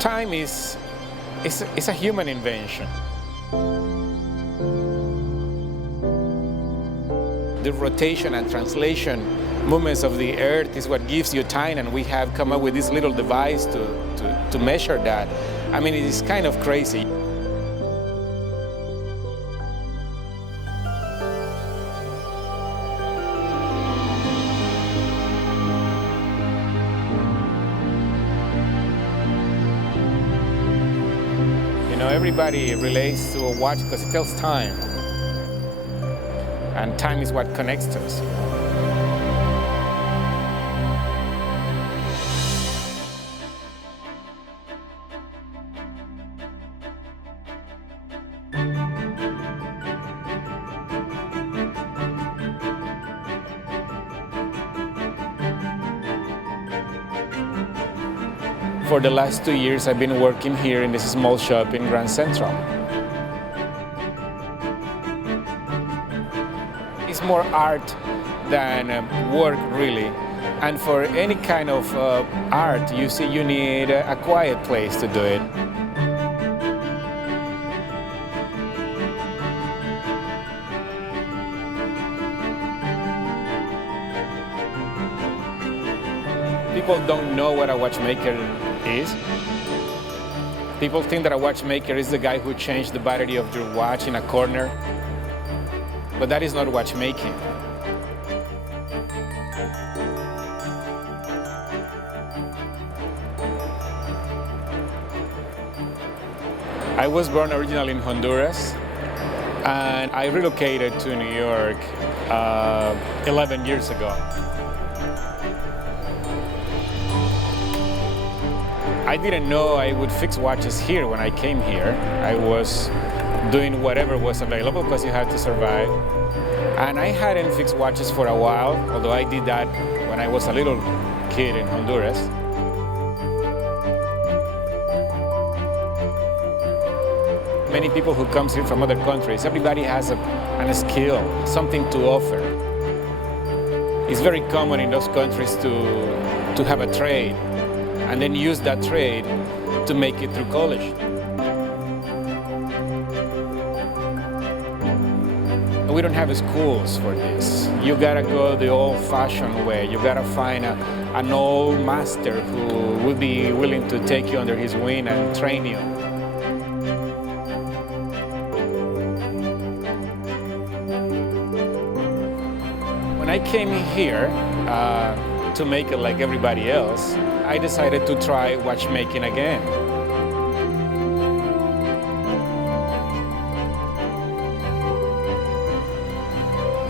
Time is a human invention. The rotation and translation movements of the Earth is what gives you time, and we have come up with this little device to measure that. I mean, it is kind of crazy. You know, everybody relates to a watch because it tells time. And time is what connects us. For the last 2 years, I've been working here in this small shop in Grand Central. It's more art than work, really. And for any kind of art, you need a quiet place to do it. People don't know what a watchmaker is. People think that a watchmaker is the guy who changed the battery of your watch in a corner. But that is not watchmaking. I was born originally in Honduras, and I relocated to New York 11 years ago. I didn't know I would fix watches here when I came here. I was doing whatever was available because you had to survive. And I hadn't fixed watches for a while, although I did that when I was a little kid in Honduras. Many people who come here from other countries, everybody has a skill, something to offer. It's very common in those countries to have a trade and then use that trade to make it through college. We don't have schools for this. You gotta go the old-fashioned way. You gotta find an old master who would be willing to take you under his wing and train you. When I came here to make it like everybody else, I decided to try watchmaking again.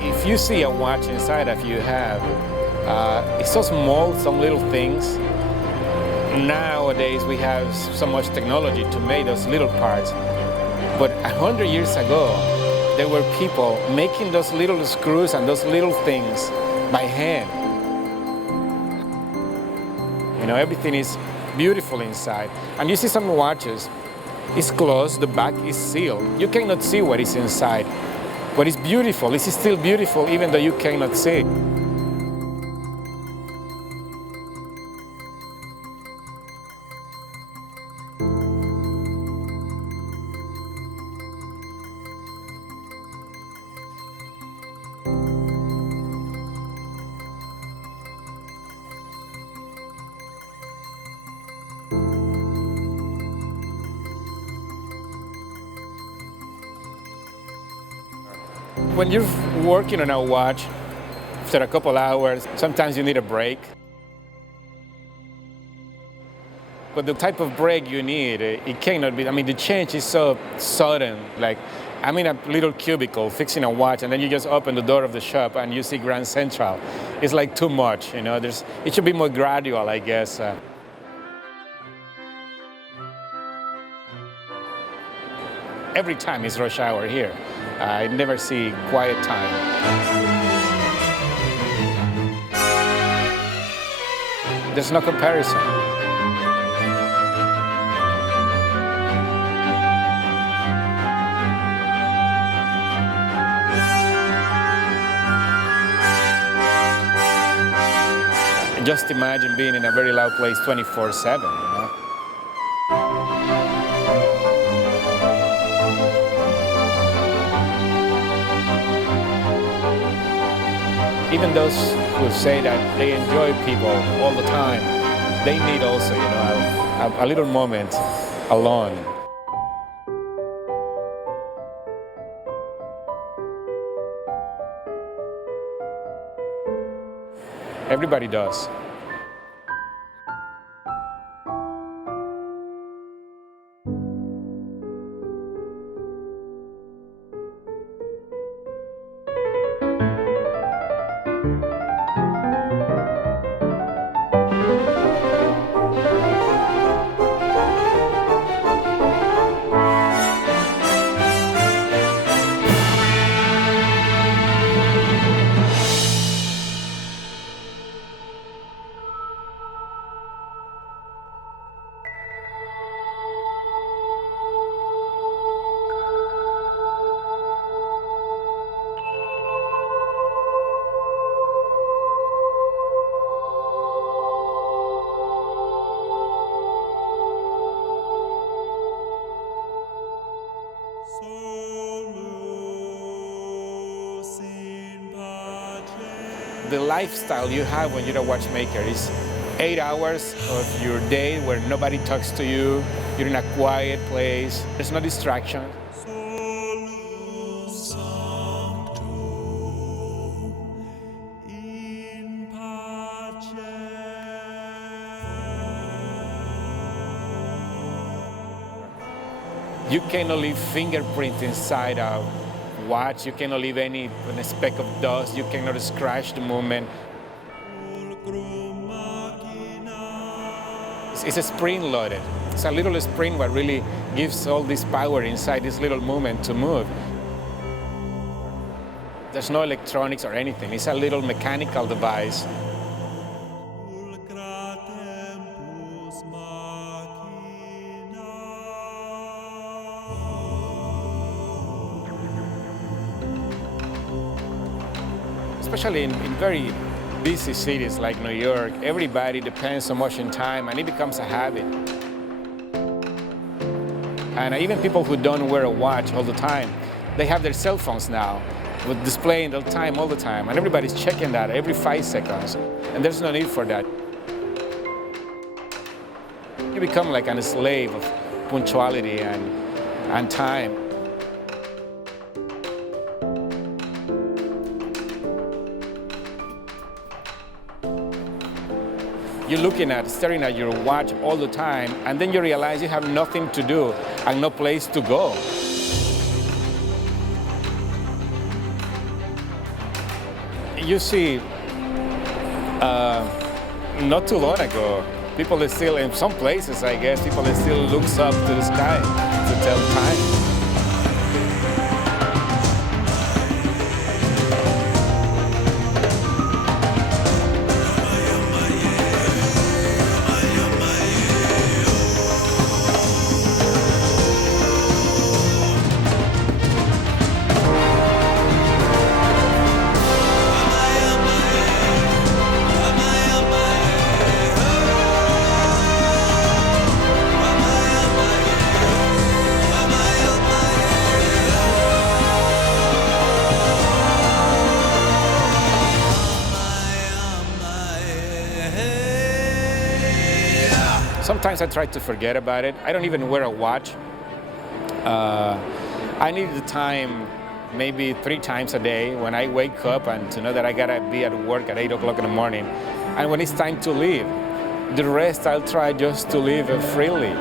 If you see a watch inside of you have, it's so small, some little things. Nowadays we have so much technology to make those little parts. But 100 years ago, there were people making those little screws and those little things by hand. You know, everything is beautiful inside. And you see some watches, it's closed, the back is sealed. You cannot see what is inside. But it's beautiful. It's still beautiful even though you cannot see it. When you're working on a watch, after a couple hours, sometimes you need a break. But the type of break you need, it cannot be, I mean, the change is so sudden. Like, I'm in a little cubicle fixing a watch, and then you just open the door of the shop and you see Grand Central. It's like too much, you know, it should be more gradual, I guess. Every time is rush hour here. I never see quiet time. There's no comparison. Just imagine being in a very loud place 24/7, you know? Even those who say that they enjoy people all the time, they need also, a little moment alone. Everybody does. The lifestyle you have when you're a watchmaker is 8 hours of your day where nobody talks to you, you're in a quiet place, there's no distraction. You cannot leave fingerprint inside a watch, you cannot leave any speck of dust, you cannot scratch the movement. It's a spring loaded. It's a little spring what really gives all this power inside this little movement to move. There's no electronics or anything. It's a little mechanical device. Especially in very busy cities like New York, everybody depends so much on time and it becomes a habit. And even people who don't wear a watch all the time, they have their cell phones now with displaying the time all the time, and everybody's checking that every 5 seconds, and there's no need for that. You become like a slave of punctuality and time. You're staring at your watch all the time, and then you realize you have nothing to do and no place to go. You see, not too long ago, people are still, in some places I guess, people are still looks up to the sky to tell time. Sometimes I try to forget about it. I don't even wear a watch. I need the time maybe 3 times a day when I wake up and to know that I gotta be at work at 8 o'clock in the morning. And when it's time to leave, the rest I'll try just to live freely.